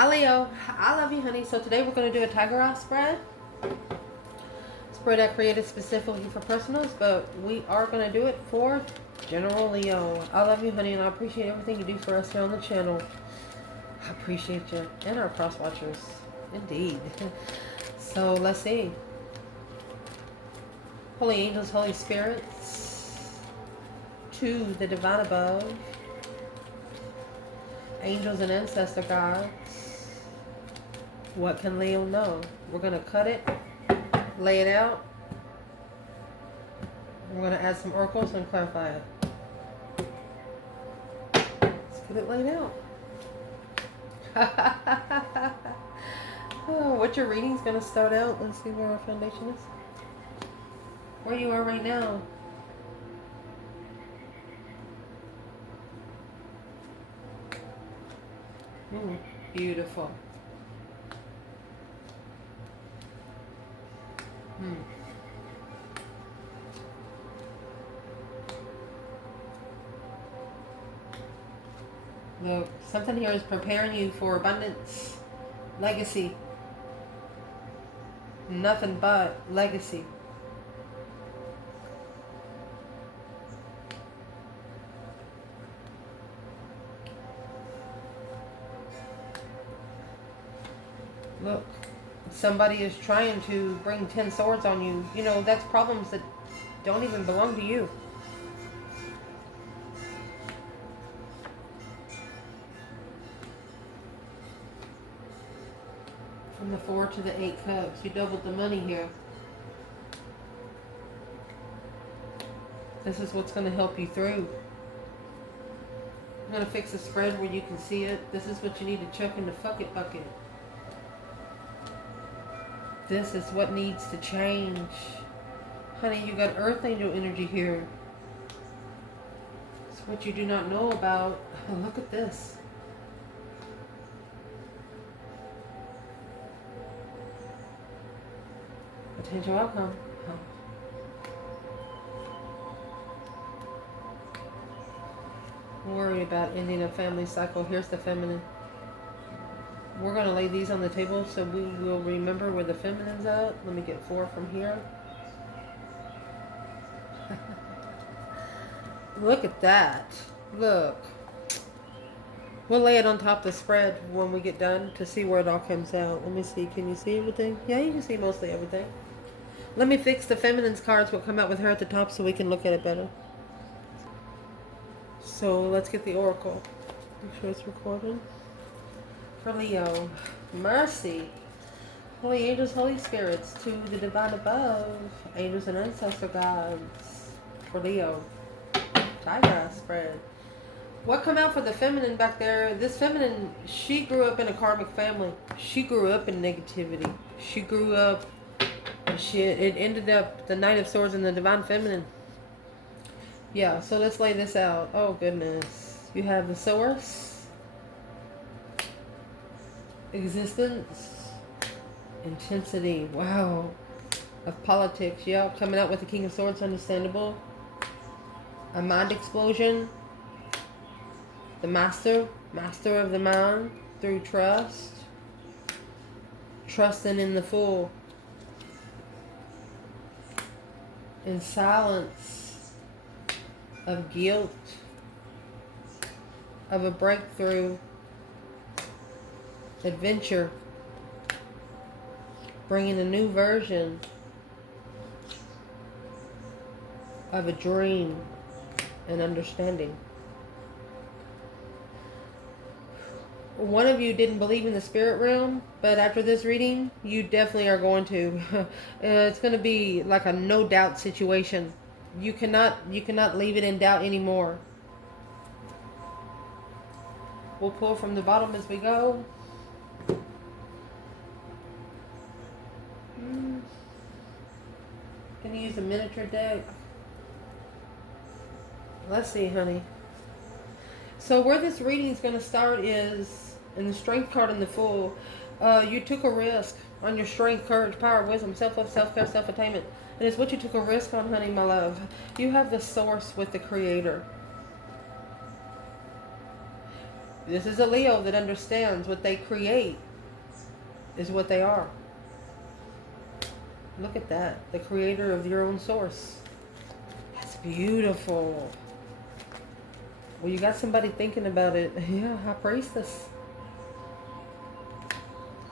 Hi Leo, I love you honey. So today we're going to do a tiger eye spread. Spread I created specifically for personals, but we are going to do it for General Leo. I love you honey and I appreciate everything you do for us here on the channel. I appreciate you and our cross watchers. Indeed. So let's see. Holy angels, holy spirits, to the divine above, angels and ancestor gods. What can Leo know? We're going to cut it, lay it out. We're going to add some oracles and clarify it. Let's get it laid out. Oh, what your reading's going to start out. Let's see where our foundation is. Where you are right now. Beautiful. Look, something here is preparing you for abundance, legacy. Nothing but legacy. Look, somebody is trying to bring 10 swords on you. You know, that's problems that don't even belong to you. From the 4 to the 8 cups, you doubled the money here. This is what's going to help you through. I'm going to fix the spread where you can see it. This is what you need to chuck in the fuck it bucket. This is what needs to change. Honey, you got earth angel energy here. It's what you do not know about. Oh, look at this. Potential outcome. Don't worry about ending a family cycle. Here's the feminine. We're going to lay these on the table so we will remember where the feminine's at. Let me get 4 from here. Look at that. Look. We'll lay it on top of the spread when we get done to see where it all comes out. Let me see. Can you see everything? Yeah, you can see mostly everything. Let me fix the feminine's cards. What come out with her at the top so we can look at it better. So let's get the oracle. Make sure it's recorded. For Leo, mercy, holy angels, holy spirits, to the divine above, angels and ancestor gods. For Leo, tiger spread. What come out for the feminine back there? This feminine, she grew up in a karmic family. She grew up in negativity. She grew up, it ended up the Knight of Swords and the divine feminine. Yeah, so let's lay this out. Oh goodness. You have the source. Existence, intensity, wow, of politics, yeah, coming out with the King of Swords, understandable. A mind explosion, the master of the mind through trust, trusting in the Fool, in silence, of guilt, of a breakthrough, adventure, bringing a new version of a dream and understanding. One of you didn't believe in the spirit realm, but after this reading, you definitely are going to. It's going to be like a no doubt situation. You cannot leave it in doubt anymore. We'll pull from the bottom as we go. Can you use a miniature deck? Let's see, honey. So where this reading is going to start is in the strength card in the Fool. You took a risk on your strength, courage, power, wisdom, self-love, self-care, self-attainment. And it's what you took a risk on, honey, my love. You have the source with the creator. This is a Leo that understands what they create is what they are. Look at that. The creator of your own source. That's beautiful. Well, you got somebody thinking about it. Yeah, High Priestess.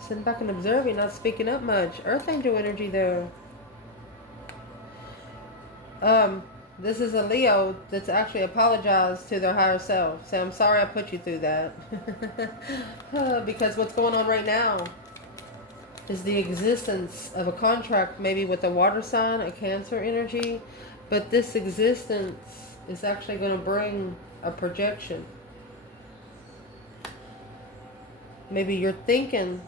Sitting back and observing, not speaking up much. Earth Angel energy there. This is a Leo that's actually apologized to their higher self. Say, I'm sorry I put you through that. Because what's going on right now is the existence of a contract, maybe with a water sign, a Cancer energy. But this existence is actually going to bring a projection. Maybe you're thinking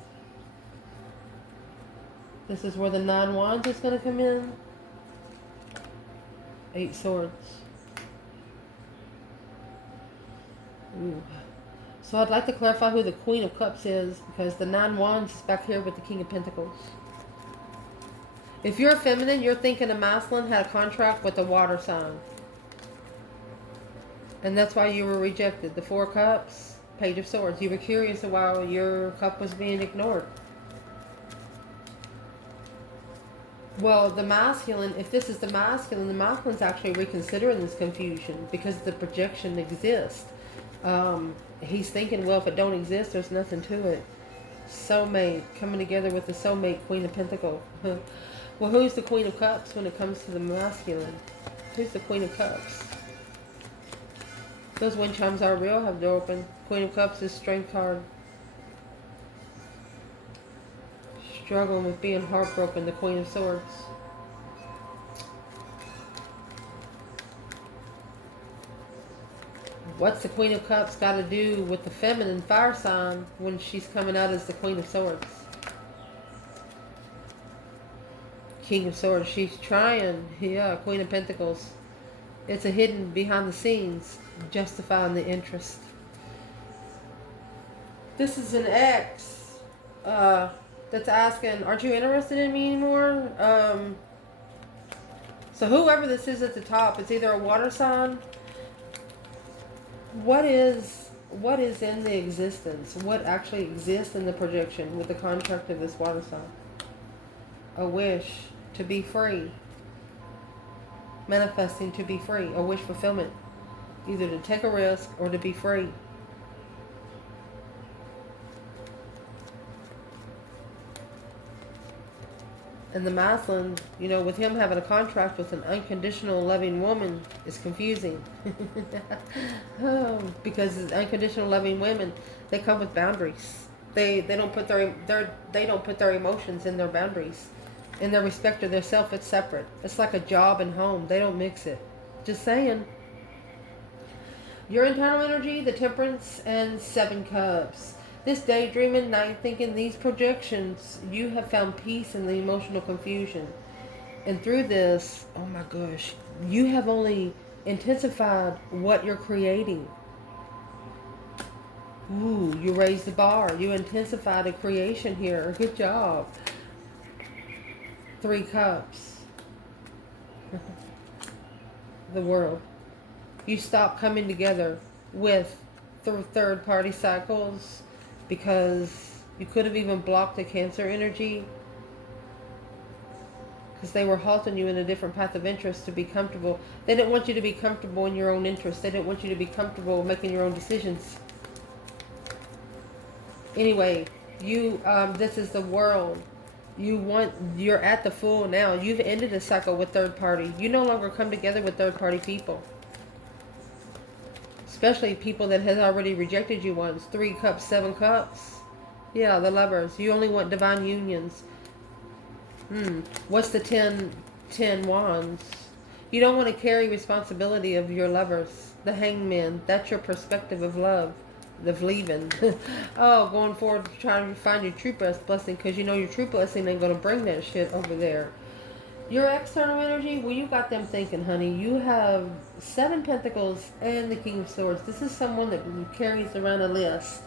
this is where the 9 Wands is going to come in. 8 Swords. Ooh. So I'd like to clarify who the Queen of Cups is, because the 9 Wands is back here with the King of Pentacles. If you're feminine, you're thinking a masculine had a contract with a water sign. And that's why you were rejected. The 4 Cups, Page of Swords. You were curious while your cup was being ignored. Well, the masculine, if this is the masculine's actually reconsidering this confusion because the projection exists. He's thinking, well, if it don't exist, there's nothing to it. Soulmate, coming together with the soulmate, Queen of Pentacles. Well, who's the Queen of Cups when it comes to the masculine? Who's the Queen of Cups? Those wind chimes are real, have door open. Queen of Cups is Strength card. Struggling with being heartbroken, the Queen of Swords. What's the Queen of Cups got to do with the feminine fire sign when she's coming out as the Queen of Swords? King of Swords, she's trying. Yeah, Queen of Pentacles. It's a hidden behind the scenes, justifying the interest. This is an ex that's asking, aren't you interested in me anymore? So whoever this is at the top, it's either a water sign. What is in the existence? What actually exists in the projection with the contract of this water sign? A wish to be free. Manifesting to be free. A wish fulfillment. Either to take a risk or to be free. And the masculine, you know, with him having a contract with an unconditional loving woman is confusing. Because unconditional loving women, they come with boundaries. They don't put their emotions in their boundaries. In their respect of their self, it's separate. It's like a job and home. They don't mix it. Just saying. Your internal energy, the Temperance and 7 Cups. This daydreaming, night thinking, these projections, you have found peace in the emotional confusion. And through this, oh my gosh, you have only intensified what you're creating. Ooh, you raised the bar. You intensified a creation here. Good job. 3 Cups. The World. You stop coming together with third-party cycles because you could have even blocked the Cancer energy because they were halting you in a different path of interest to be comfortable. They didn't want you to be comfortable in your own interest. They didn't want you to be comfortable making your own decisions. Anyway, you this is the World. You're at the Fool now. You've ended a cycle with third party. You no longer come together with third party people. Especially people that has already rejected you once. 3 Cups, 7 Cups. Yeah, the Lovers. You only want divine unions. What's the 10 Wands? You don't want to carry responsibility of your lovers. The Hangman. That's your perspective of love. Of leaving. Oh, going forward, trying to find your true blessing, because you know your true blessing ain't going to bring that shit over there. Your external energy, well, you got them thinking, honey. You have 7 Pentacles and the King of Swords. This is someone that carries around a list.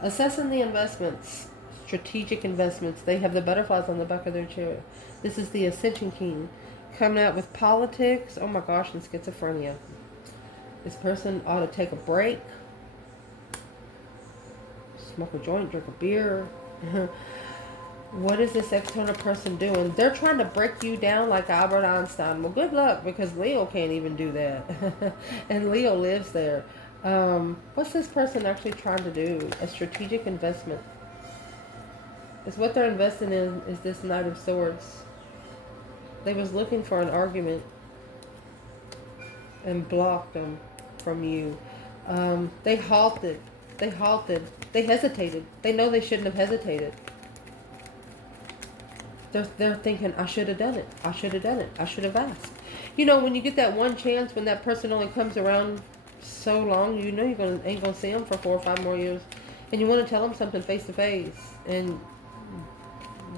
Assessing the investments, strategic investments. They have the butterflies on the back of their chair. This is the Ascension King. Coming out with politics. Oh my gosh, and schizophrenia. This person ought to take a break. smoke a joint, drink a beer. What is this external person doing? They're trying to break you down like Albert Einstein. Well, good luck, because Leo can't even do that. And Leo lives there. What's this person actually trying to do? A strategic investment. Is what they're investing in is this Knight of Swords. They was looking for an argument and blocked them from you. They halted. They halted. They hesitated. They know they shouldn't have hesitated. They're thinking, I should have done it. I should have done it. I should have asked. You know, when you get that one chance, when that person only comes around so long, you know you ain't gonna see them for 4 or 5 more years, and you want to tell them something face to face, and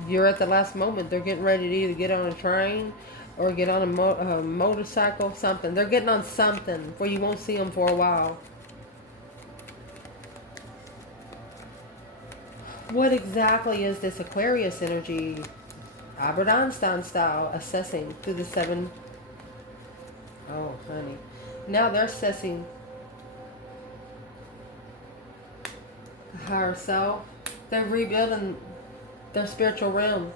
you're at the last moment. They're getting ready to either get on a train or get on a motorcycle, something. They're getting on something where you won't see them for a while. What exactly is this Aquarius energy? Albert Einstein style, assessing through the 7. Oh, honey. Now they're assessing the higher self. They're rebuilding their spiritual realm.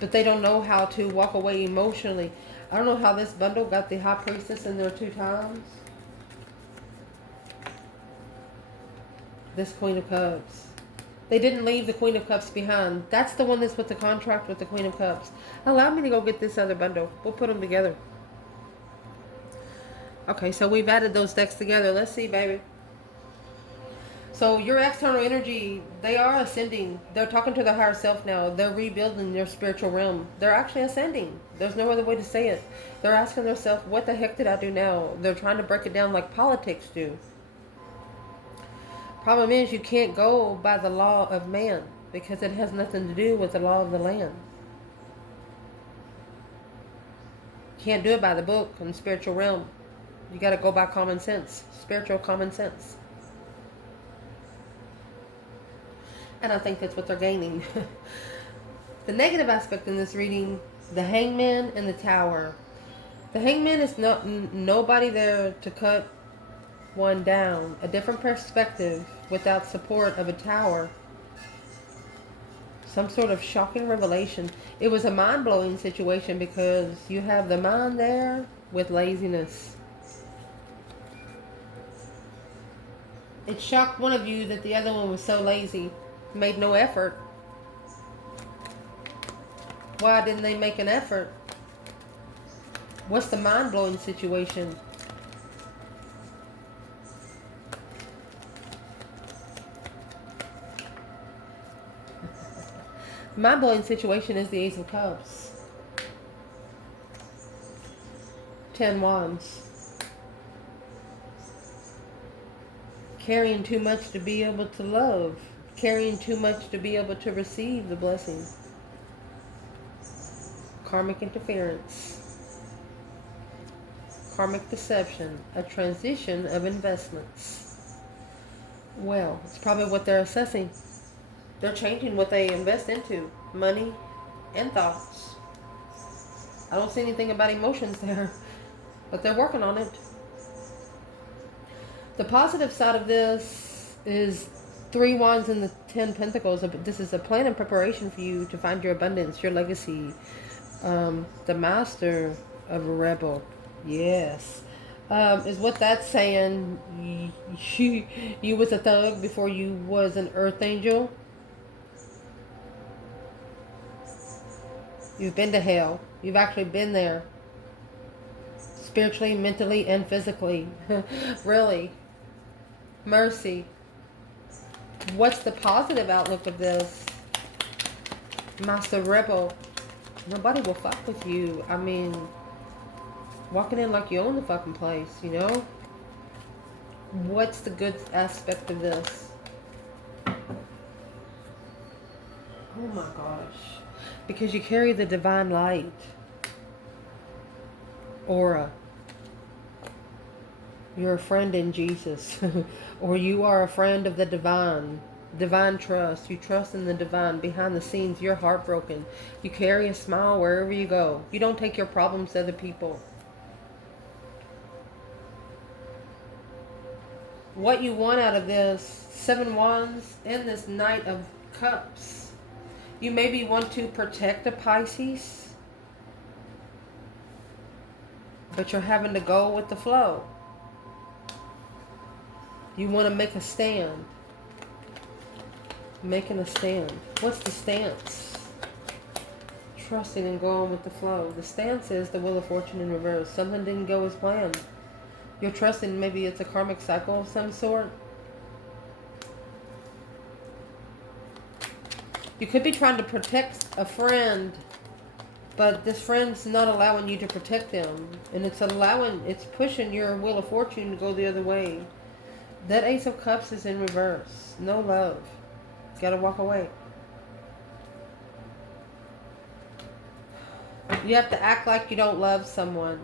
But they don't know how to walk away emotionally. I don't know how this bundle got the High Priestess in there 2 times. This Queen of Cups. They didn't leave the Queen of Cups behind. That's the one that's with the contract with the Queen of Cups. Allow me to go get this other bundle. We'll put them together. Okay, so we've added those decks together. Let's see, baby. So your external energy, they are ascending. They're talking to their higher self now. They're rebuilding their spiritual realm. They're actually ascending. There's no other way to say it. They're asking themselves, what the heck did I do now? They're trying to break it down like politics do. Problem is, you can't go by the law of man because it has nothing to do with the law of the land. You can't do it by the book in the spiritual realm. You got to go by common sense, spiritual common sense. And I think that's what they're gaining. The negative aspect in this reading, the Hangman and the Tower. The Hangman is nobody there to cut one down. A different perspective without support of a tower. Some sort of shocking revelation. It was a mind-blowing situation because you have the mind there with laziness. It shocked one of you that the other one was so lazy. Made no effort. Why didn't they make an effort? What's the mind-blowing situation? Mind-blowing situation is the Ace of Cups. 10 Wands. Carrying too much to be able to love. Carrying too much to be able to receive the blessing. Karmic interference. Karmic deception. A transition of investments. Well, it's probably what they're assessing. They're changing what they invest into. Money and thoughts. I don't see anything about emotions there, but they're working on it. The positive side of this is 3 Wands and the 10 Pentacles. This is a plan and preparation for you to find your abundance, your legacy. The Master of a Rebel. Yes. Is what that's saying. You was a thug before you was an earth angel. You've been to hell. You've actually been there. Spiritually, mentally, and physically. Really. Mercy. What's the positive outlook of this? Master Rebel. Nobody will fuck with you. I mean, walking in like you own the fucking place, you know? What's the good aspect of this? Oh my gosh. Because you carry the divine light. Aura. You're a friend in Jesus. Or you are a friend of the divine. Divine trust. You trust in the divine. Behind the scenes, you're heartbroken. You carry a smile wherever you go. You don't take your problems to other people. what you want out of this 7 Wands and this Knight of Cups. You maybe want to protect a Pisces, but you're having to go with the flow. You want to make a stand. Making a stand. What's the stance? Trusting and going with the flow. The stance is the Wheel of Fortune in reverse. Something didn't go as planned. You're trusting maybe it's a karmic cycle of some sort. You could be trying to protect a friend, but this friend's not allowing you to protect them. And it's pushing your Wheel of Fortune to go the other way. That Ace of Cups is in reverse. No love. Gotta walk away. You have to act like you don't love someone.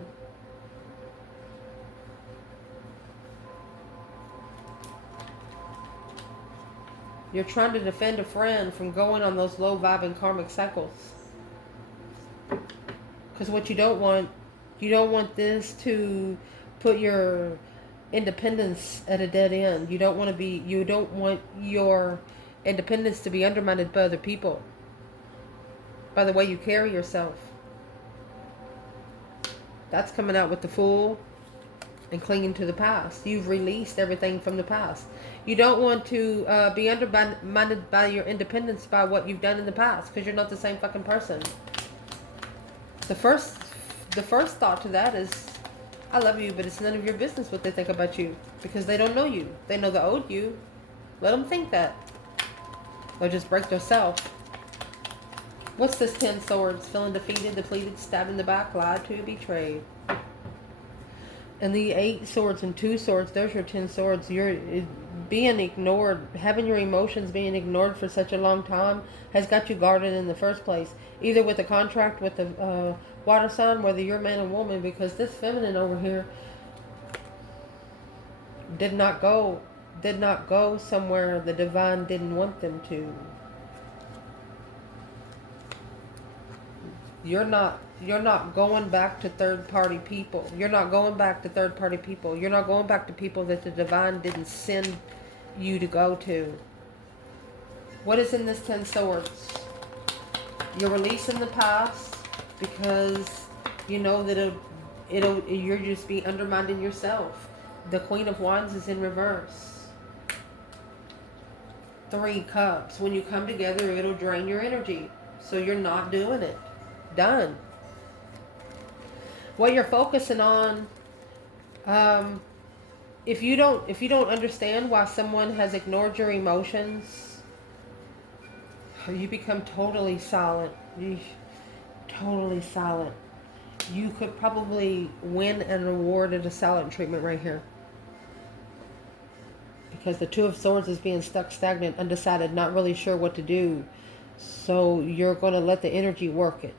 You're trying to defend a friend from going on those low vibing karmic cycles. Because what you don't want this to put your independence at a dead end. You don't want your independence to be undermined by other people, by the way you carry yourself. That's coming out with the Fool and clinging to the past. You've released everything from the past. You don't want to be undermined by your independence by what you've done in the past, because you're not the same fucking person. The first thought to that is, I love you, but it's none of your business what they think about you, because they don't know you. They know the old you. Let them think that. Or just break yourself. What's this 10 Swords? Feeling defeated, depleted, stabbed in the back, lied to, betrayed. And the 8 Swords and 2 Swords, there's your 10 Swords. You're being ignored, having your emotions being ignored for such a long time has got you guarded in the first place. Either with a contract with the water sign, whether you're man or woman, because this feminine over here did not go somewhere the divine didn't want them to. You're not going back to third-party people. You're not going back to third-party people. You're not going back to people that the divine didn't send you to go to. What is in this 10 Swords? You're releasing the past because you know that you're just be undermining yourself. The Queen of Wands is in reverse. 3 Cups. When you come together, it'll drain your energy. So you're not doing it. Done. What you're focusing on, if you don't understand why someone has ignored your emotions, you become totally silent. Totally silent. You could probably win an award at a silent treatment right here. Because the 2 of Swords is being stuck, stagnant, undecided, not really sure what to do. So you're going to let the energy work it.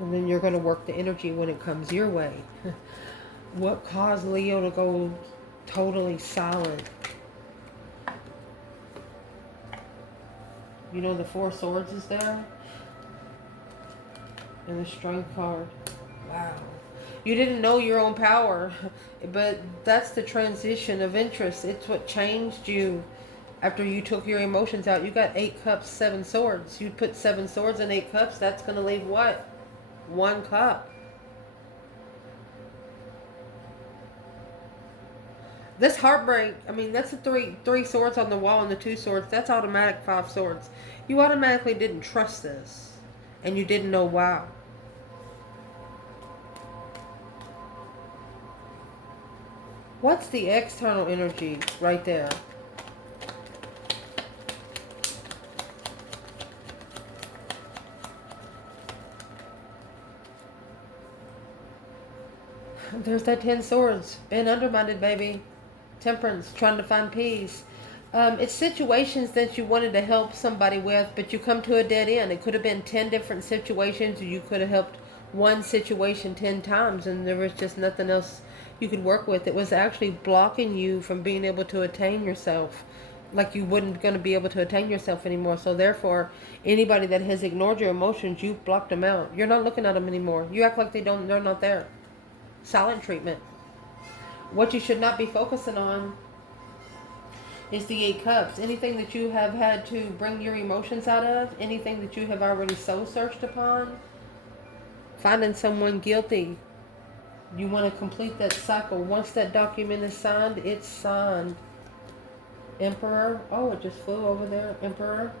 And then you're going to work the energy when it comes your way. What caused Leo to go totally silent? You know the 4 Swords is there? And the Strength card. Wow. You didn't know your own power. But that's the transition of interest. It's what changed you after you took your emotions out. You got 8 Cups, 7 Swords. You put 7 Swords and 8 Cups. That's going to leave what? 1 cup. This heartbreak, I mean, that's the 3 Swords on the wall and the 2 Swords. That's automatic 5 Swords. You automatically didn't trust this. And you didn't know why. What's the external energy right there? There's that 10 Swords. Been undermined, baby. Temperance. Trying to find peace. It's situations that you wanted to help somebody with, but you come to a dead end. It could have been 10 different situations. You could have helped one situation 10 times, and there was just nothing else you could work with. It was actually blocking you from being able to attain yourself. Like you wouldn't going to be able to attain yourself anymore. So therefore, anybody that has ignored your emotions, you've blocked them out. You're not looking at them anymore. You act like they're not there. Silent treatment. What you should not be focusing on is the 8 cups. Anything that you have had to bring your emotions out of, anything that you have already soul searched upon, finding someone guilty. You want to complete that cycle. Once that document is signed, it's signed. Emperor. Oh, it just flew over there. Emperor.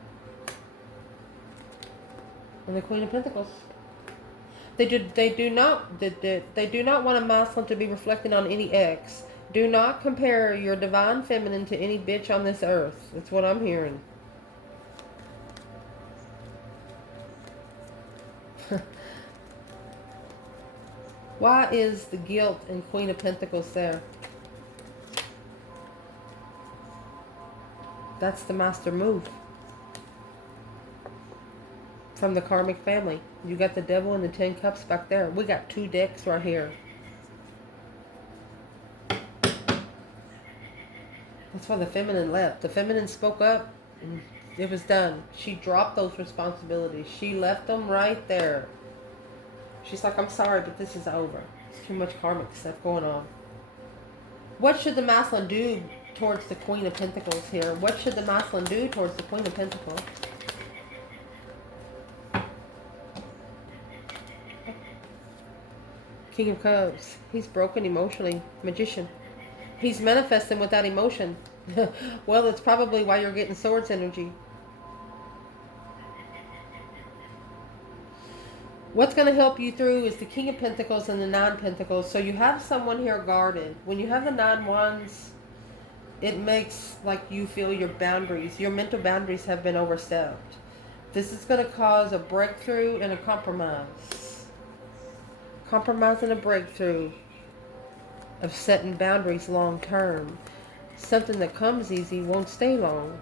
And the Queen of Pentacles. They do not want a masculine to be reflecting on any ex. Do not compare your divine feminine to any bitch on this earth. That's what I'm hearing. Why is the guilt and Queen of Pentacles there? That's the master move. From the karmic family. You got the devil and the 10 cups back there. We got 2 decks right here. That's why the feminine left. The feminine spoke up and it was done. She dropped those responsibilities. She left them right there. She's like, I'm sorry, but this is over. It's too much karmic stuff going on. What should the masculine do towards the Queen of Pentacles here? What should the masculine do towards the Queen of Pentacles? King of Cups. He's broken emotionally. Magician. He's manifesting without emotion. Well, it's probably why you're getting swords energy. What's going to help you through is the King of Pentacles and the 9 Pentacles. So you have someone here guarded. When you have the 9 Wands, it makes like you feel your boundaries. Your mental boundaries have been overstepped. This is going to cause a breakthrough and a compromise. Compromise and a breakthrough of setting boundaries long term. Something that comes easy won't stay long.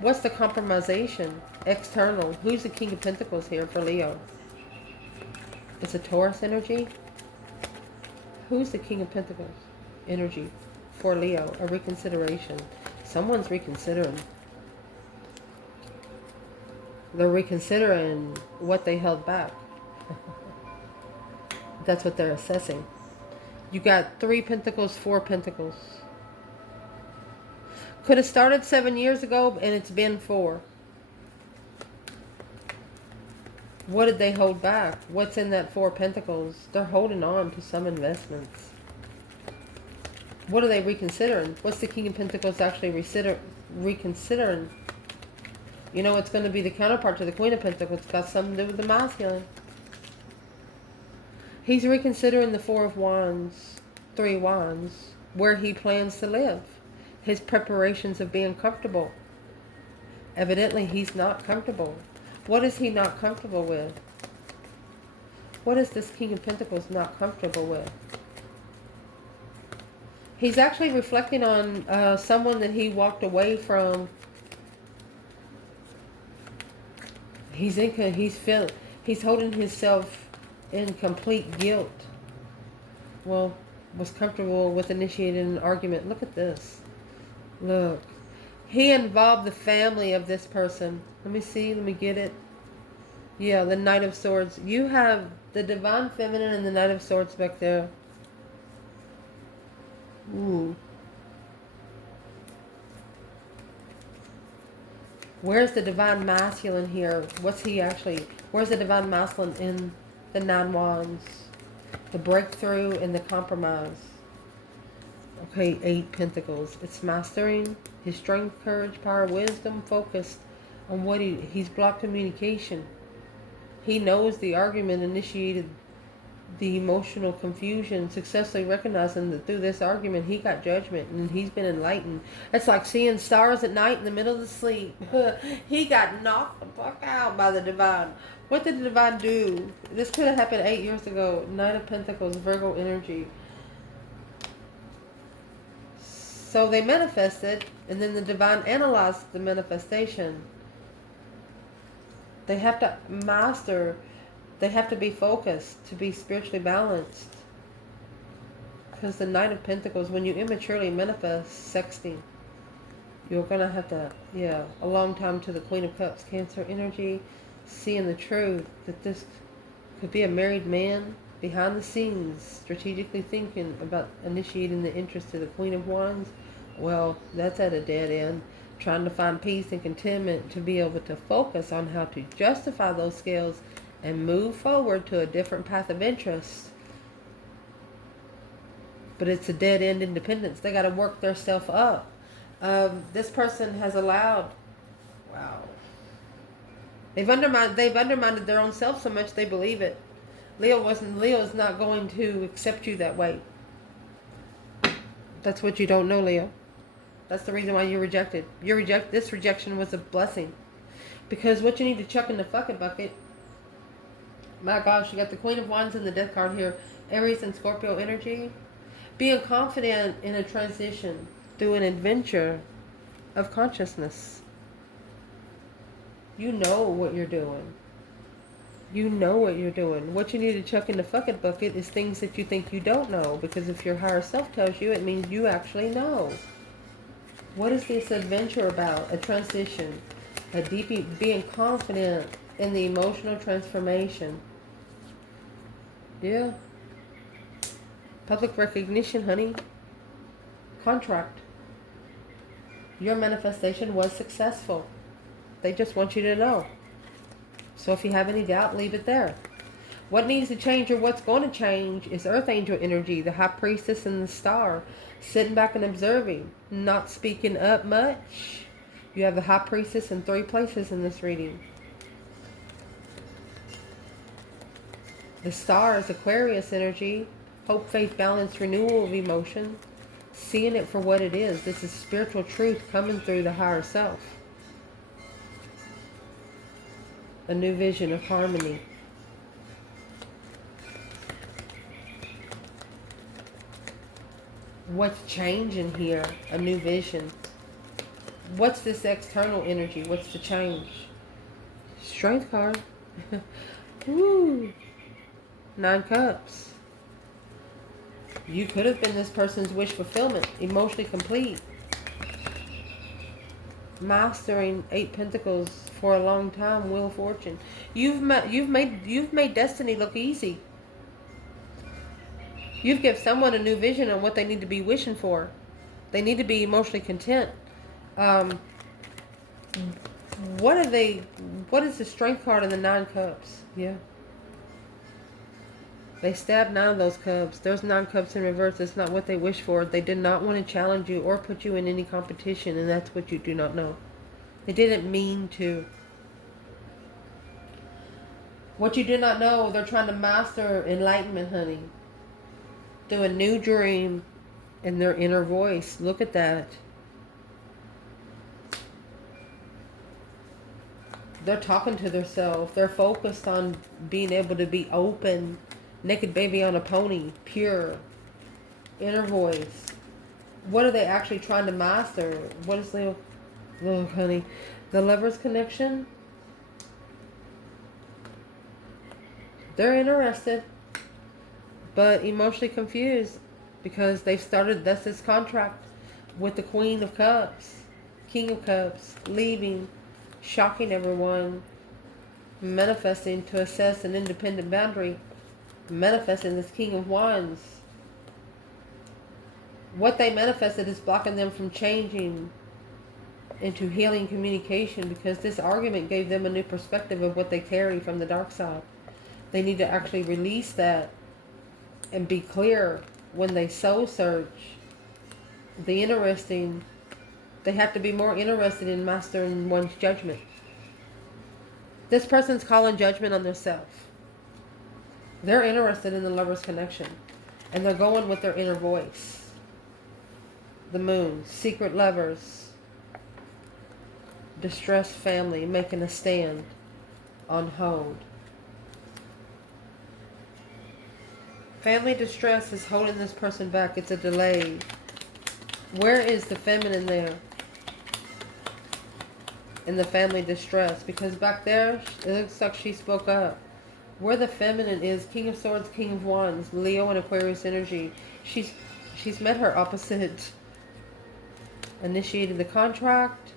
What's the compromisation? External. Who's the King of Pentacles here for Leo? It's a Taurus energy. Who's the King of Pentacles energy for Leo? A reconsideration. Someone's reconsidering. They're reconsidering what they held back. That's what they're assessing. You got 3 Pentacles, 4 Pentacles. Could have started 7 years ago and it's been 4. What did they hold back? What's in that 4 Pentacles? They're holding on to some investments. What are they reconsidering? What's the King of Pentacles actually reconsidering? You know, it's going to be the counterpart to the Queen of Pentacles. It's got something to do with the masculine. He's reconsidering the 4 of Wands, 3 Wands, where he plans to live. His preparations of being comfortable. Evidently, he's not comfortable. What is he not comfortable with? What is this King of Pentacles not comfortable with? He's actually reflecting on someone that he walked away from. He's holding himself in complete guilt. Well, was comfortable with initiating an argument. Look at this. Look. He involved the family of this person. Let me see. Let me get it. Yeah, the Knight of Swords. You have the Divine Feminine and the Knight of Swords back there. Ooh. Where's the Divine Masculine here? What's he actually... Where's the Divine Masculine in the 9 Wands? The breakthrough and the compromise. Okay, 8 Pentacles. It's mastering his strength, courage, power, wisdom, focused on what he's blocked communication. He knows the argument initiated the emotional confusion, successfully recognizing that through this argument he got judgment and he's been enlightened. It's like seeing stars at night in the middle of the sleep. He got knocked the fuck out by the Divine. What did the Divine do? This could have happened 8 years ago. Knight of Pentacles, Virgo energy. So they manifested, and then the Divine analyzed the manifestation. They have to master, they have to be focused to be spiritually balanced. Because the Knight of Pentacles, when you immaturely manifest sexting, you're going to have to, a long time to the Queen of Cups, Cancer energy, seeing the truth that this could be a married man, behind the scenes, strategically thinking about initiating the interest to the Queen of Wands. Well, that's at a dead end. Trying to find peace and contentment to be able to focus on how to justify those skills and move forward to a different path of interest. But it's a dead end independence. They got to work their self up. This person has allowed, wow, they've undermined their own self so much they believe it. Leo is not going to accept you that way. That's what you don't know, Leo. That's the reason why you're rejected. This rejection was a blessing. Because what you need to chuck in the fucking bucket, my gosh, you got the Queen of Wands and the Death card here. Aries and Scorpio energy. Being confident in a transition through an adventure of consciousness. You know what you're doing. You know what you're doing. What you need to chuck in the fucking bucket is things that you think you don't know. Because if your higher self tells you, it means you actually know. What is this adventure about? A transition. Being confident in the emotional transformation. Yeah. Public recognition, honey. Contract. Your manifestation was successful. They just want you to know. So if you have any doubt, leave it there. What needs to change or what's going to change is Earth Angel energy, the High Priestess and the Star. Sitting back and observing, not speaking up much. You have the High Priestess in 3 places in this reading. The Star is Aquarius energy, hope, faith, balance, renewal of emotion. Seeing it for what it is. This is spiritual truth coming through the higher self. A new vision of harmony. What's changing here? A new vision. What's this external energy? What's the change? Strength card. Woo. 9 cups. You could have been this person's wish fulfillment. Emotionally complete. Mastering 8 pentacles for a long time. Wheel of Fortune. You've made destiny look easy. You've given someone a new vision on what they need to be wishing for. They need to be emotionally content. What is the Strength card in the 9 cups? Yeah. They stabbed 9 of those cups. There's 9 cups in reverse. It's not what they wish for. They did not want to challenge you or put you in any competition, and that's what you do not know. They didn't mean to. What you do not know, they're trying to master enlightenment, honey. Through a new dream in their inner voice. Look at that. They're talking to themselves. They're focused on being able to be open. Naked baby on a pony. Pure. Inner voice. What are they actually trying to master? What is the... Look, honey. The Lover's connection. They're interested. But emotionally confused. Because they've started... That's this contract. With the Queen of Cups. King of Cups. Leaving. Shocking everyone. Manifesting to assess an independent boundary. Manifesting this King of Wands. What they manifested is blocking them from changing into healing communication, because this argument gave them a new perspective of what they carry from the dark side. They need to actually release that and be clear when they soul search. They have to be more interested in mastering one's judgment. This person's calling judgment on themselves. They're interested in the Lover's connection. And they're going with their inner voice. The Moon. Secret lovers. Distressed family making a stand on hold. Family distress is holding this person back. It's a delay. Where is the feminine there? In the family distress. Because back there, it looks like she spoke up. Where the feminine is, King of Swords, King of Wands, Leo and Aquarius energy. She's met her opposite. Initiated the contract.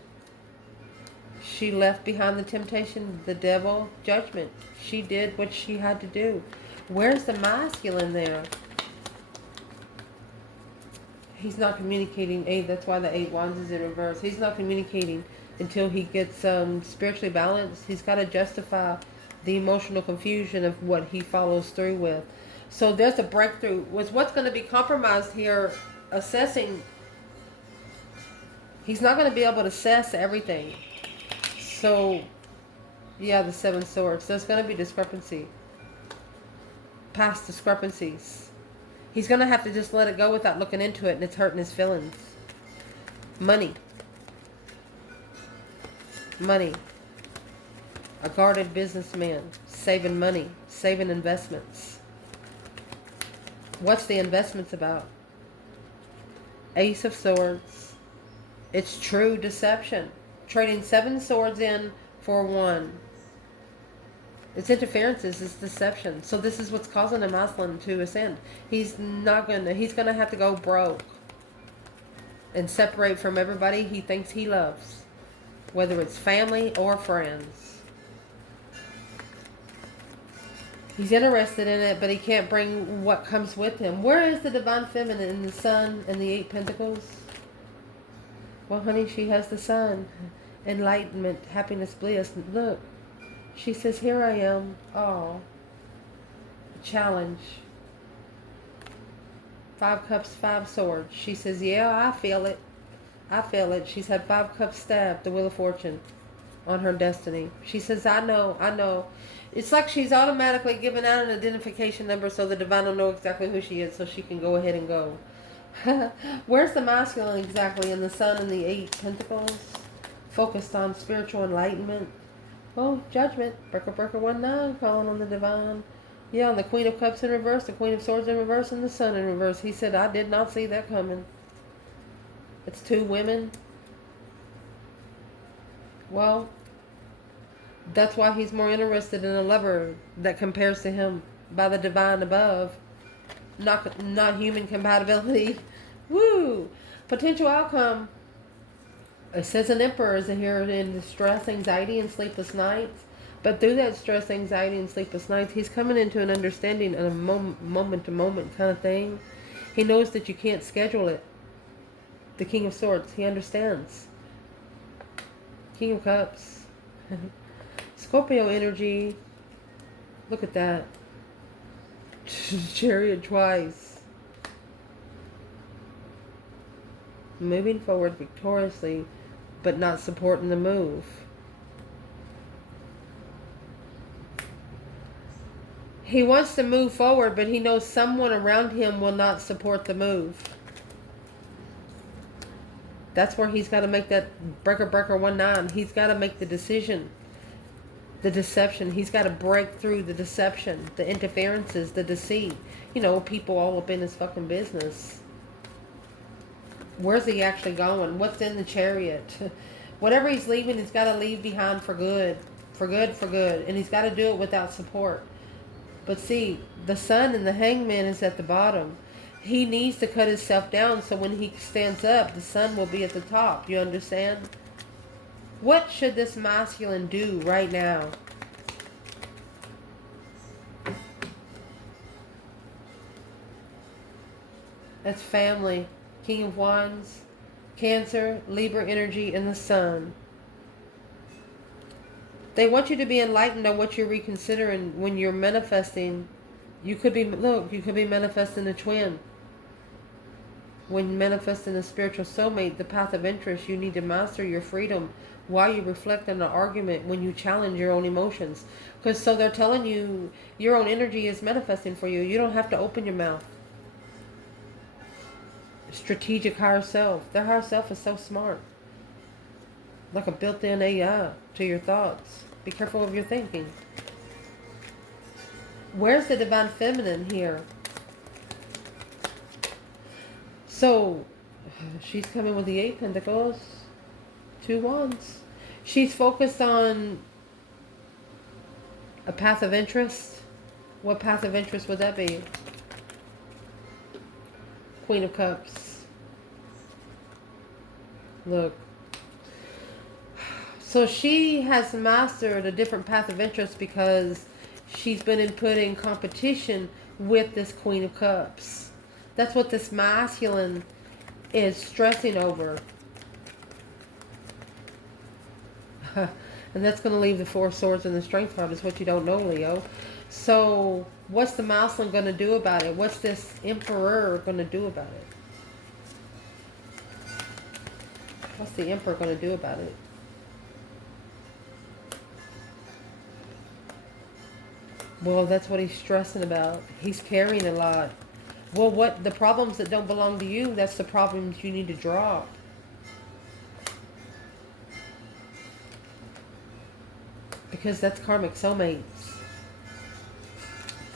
She left behind the temptation, the devil, judgment. She did what she had to do. Where's the masculine there? He's not communicating. That's why the 8 wands is in reverse. He's not communicating until he gets spiritually balanced. He's got to justify the emotional confusion of what he follows through with. So there's a breakthrough. What's going to be compromised here, assessing. He's not going to be able to assess everything. So, yeah, the 7 swords. There's going to be discrepancy. Past discrepancies. He's going to have to just let it go without looking into it, and it's hurting his feelings. Money. Money. A guarded businessman. Saving money. Saving investments. What's the investments about? Ace of Swords. It's true deception. Trading 7 swords in for 1. It's interferences, it's deception. So this is what's causing the masculine to ascend. He's gonna have to go broke and separate from everybody he thinks he loves, whether it's family or friends. He's interested in it, but he can't bring what comes with him. Where is the divine feminine in the sun and the 8 pentacles? Well, honey, she has the sun. Enlightenment, happiness, bliss. Look. She says, here I am. Oh. Challenge. 5 cups, 5 swords. She says, yeah, I feel it. I feel it. She's had 5 cups stabbed, the Wheel of Fortune, on her destiny. She says, I know. It's like she's automatically giving out an identification number so the divine will know exactly who she is so she can go ahead and go. Where's the masculine exactly in the sun and the 8 pentacles? Focused on spiritual enlightenment. Oh, judgment. Breaker 1-9, calling on the divine. Yeah, and the Queen of Cups in reverse, the Queen of Swords in reverse, and the Sun in reverse. He said, I did not see that coming. It's 2 women. Well, that's why he's more interested in a lover that compares to him by the divine above. Not human compatibility. Woo! Potential outcome. It says an emperor is here in distress, anxiety, and sleepless nights. But through that stress, anxiety, and sleepless nights, he's coming into an understanding and a moment-to-moment kind of thing. He knows that you can't schedule it. The King of Swords, he understands. King of Cups. Scorpio energy. Look at that. Chariot twice. Moving forward victoriously, but not supporting the move. He wants to move forward, but he knows someone around him will not support the move. That's where he's got to make that breaker 1-9. He's got to make the decision. The deception. He's got to break through the deception, the interferences, the deceit. You know, people all up in his fucking business. Where's he actually going? What's in the chariot? Whatever he's leaving, he's got to leave behind for good. For good. And he's got to do it without support. But see, the Sun and the Hangman is at the bottom. He needs to cut himself down so when he stands up, the Sun will be at the top. You understand? What should this masculine do right now? That's family. King of Wands, Cancer, Libra energy, and the Sun. They want you to be enlightened on what you're reconsidering when you're manifesting. You could be manifesting a twin. When manifesting a spiritual soulmate, the path of interest, you need to master your freedom while you reflect on an argument when you challenge your own emotions. Because so they're telling you your own energy is manifesting for you. You don't have to open your mouth. Strategic higher self. Their higher self is so smart. Like a built-in AI to your thoughts. Be careful of your thinking. Where's the divine feminine here? So, she's coming with the 8 pentacles. 2 wands. She's focused on a path of interest. What path of interest would that be? Queen of Cups. Look. So she has mastered a different path of interest because she's been put in competition with this Queen of Cups. That's what this masculine is stressing over. And that's going to leave the Four Swords and the Strength card is what you don't know, Leo. So what's the masculine going to do about it? What's this Emperor going to do about it? What's the Emperor going to do about it? Well, that's what he's stressing about. He's carrying a lot. Well, what the problems that don't belong to you, that's the problems you need to drop. Because that's karmic soulmates.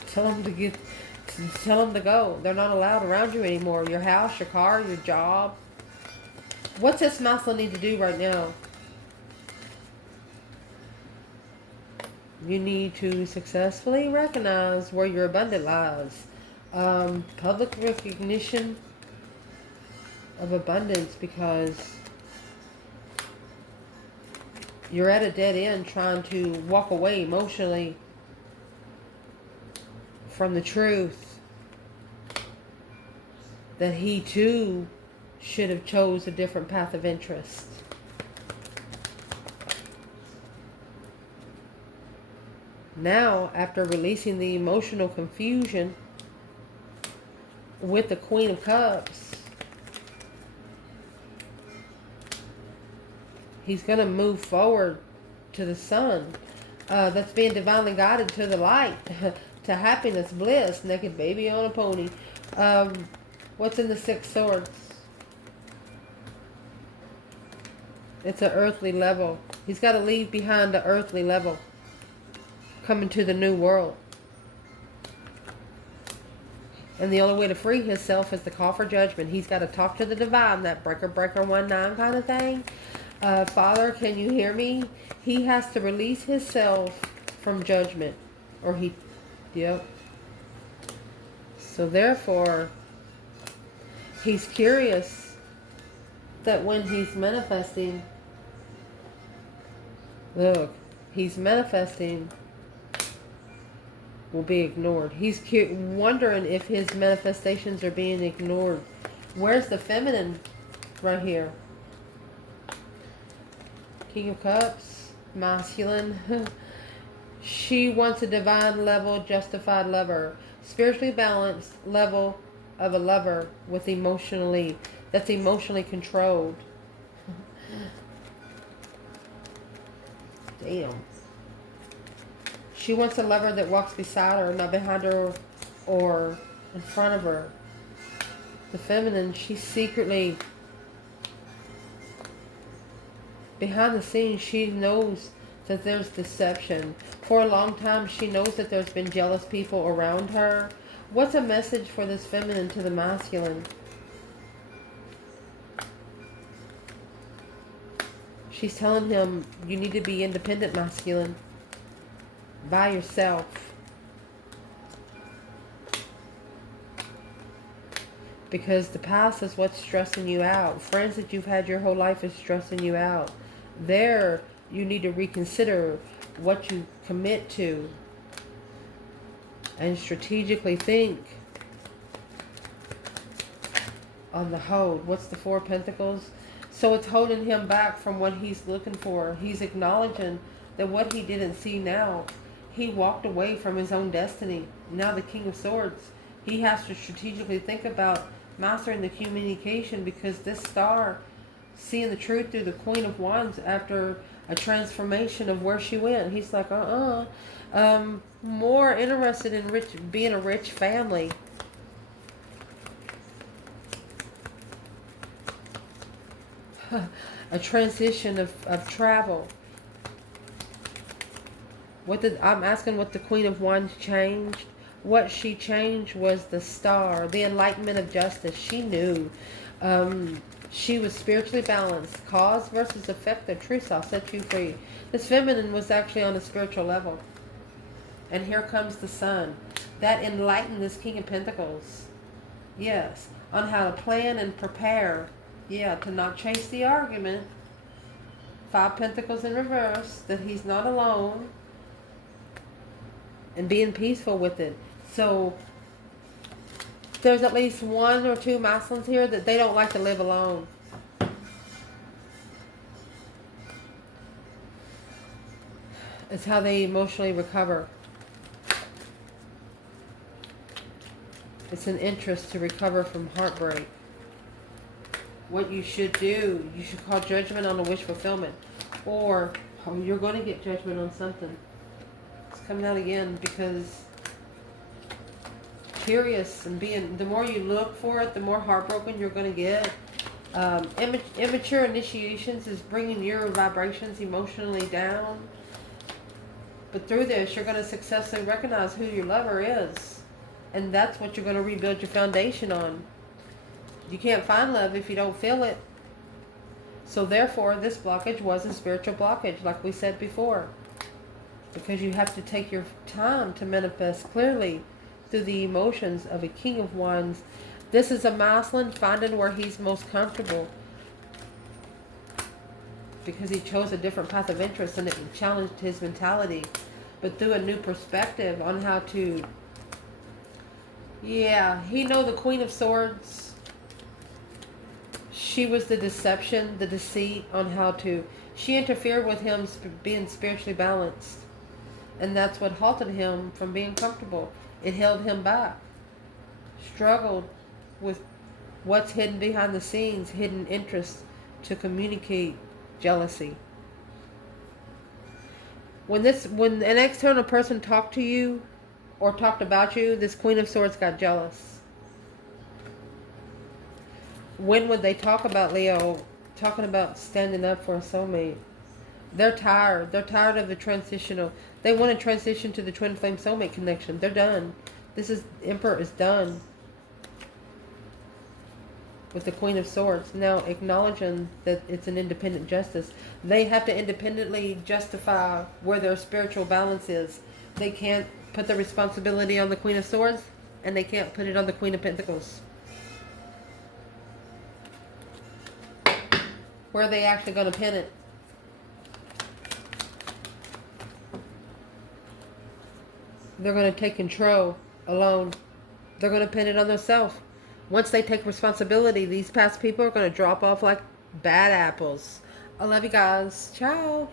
Tell them to go. They're not allowed around you anymore. Your house, your car, your job. What's this masculine need to do right now? You need to successfully recognize where your abundance lies. Public recognition of abundance, because you're at a dead end trying to walk away emotionally from the truth that he too should have chose a different path of interest. Now, after releasing the emotional confusion with the Queen of Cups, he's going to move forward to the sun. That's being divinely guided to the light, to happiness, bliss, naked baby on a pony. What's in the Six Swords? It's an earthly level. He's got to leave behind the earthly level. Coming to the new world. And the only way to free himself is to call for judgment. He's got to talk to the divine, that breaker 19 kind of thing. Father, can you hear me? He has to release himself from judgment. Or he, yep. So therefore, he's curious that when he's manifesting, look, he's manifesting will be ignored. He's wondering if his manifestations are being ignored. Where's the feminine right here? King of Cups, masculine. She wants a divine level, justified lover. Spiritually balanced level of a lover with that's emotionally controlled. Damn. She wants a lover that walks beside her, not behind her or in front of her. The feminine, she's secretly, behind the scenes, she knows that there's deception. For a long time, she knows that there's been jealous people around her. What's a message for this feminine to the masculine? She's telling him, you need to be independent, masculine. By yourself. Because the past is what's stressing you out. Friends that you've had your whole life is stressing you out. There, you need to reconsider what you commit to. And strategically think on the hold. What's the Four of Pentacles? So it's holding him back from what he's looking for. He's acknowledging that what he didn't see now, he walked away from his own destiny. Now the King of Swords, he has to strategically think about mastering the communication, because this star, seeing the truth through the Queen of Wands after a transformation of where she went. He's like, more interested in being a rich family. A transition of travel. I'm asking what the Queen of Wands changed. What she changed was the star, the enlightenment of justice. She knew. She was spiritually balanced. Cause versus effect. The truth shall set you free. This feminine was actually on a spiritual level. And here comes the sun. That enlightened this King of Pentacles. Yes. On how to plan and prepare. Yeah, to not chase the argument. Five Pentacles in reverse. That he's not alone. and being peaceful with it. So there's at least 1 or 2 masculines here that they don't like to live alone. It's how they emotionally recover. It's an interest to recover from heartbreak. What you should do, you should call judgment on the wish fulfillment. Or you're going to get judgment on something. It's coming out again because curious and being, the more you look for it, the more heartbroken you're going to get. Immature initiations is bringing your vibrations emotionally down. But through this, you're going to successfully recognize who your lover is. And that's what you're going to rebuild your foundation on. You can't find love if you don't feel it. So therefore, this blockage was a spiritual blockage, like we said before. Because you have to take your time to manifest clearly through the emotions of a King of Wands. This is a masculine finding where he's most comfortable. Because he chose a different path of interest and it challenged his mentality. But through a new perspective on how to... Yeah, he know the Queen of Swords. She was the deception, the deceit on how to... She interfered with him being spiritually balanced. And that's what halted him from being comfortable. It held him back. Struggled with what's hidden behind the scenes, hidden interests to communicate jealousy. When an external person talked to you or talked about you, this Queen of Swords got jealous. When would they talk about Leo? Talking about standing up for a soulmate. They're tired. They're tired of the transitional. They want to transition to the twin flame soulmate connection. They're done. Emperor is done with the Queen of Swords. Now acknowledging that it's an independent justice. They have to independently justify where their spiritual balance is. They can't put the responsibility on the Queen of Swords, and they can't put it on the Queen of Pentacles. Where are they actually going to pin it? They're going to take control alone. They're going to pin it on themselves. Once they take responsibility, these past people are going to drop off like bad apples. I love you guys. Ciao.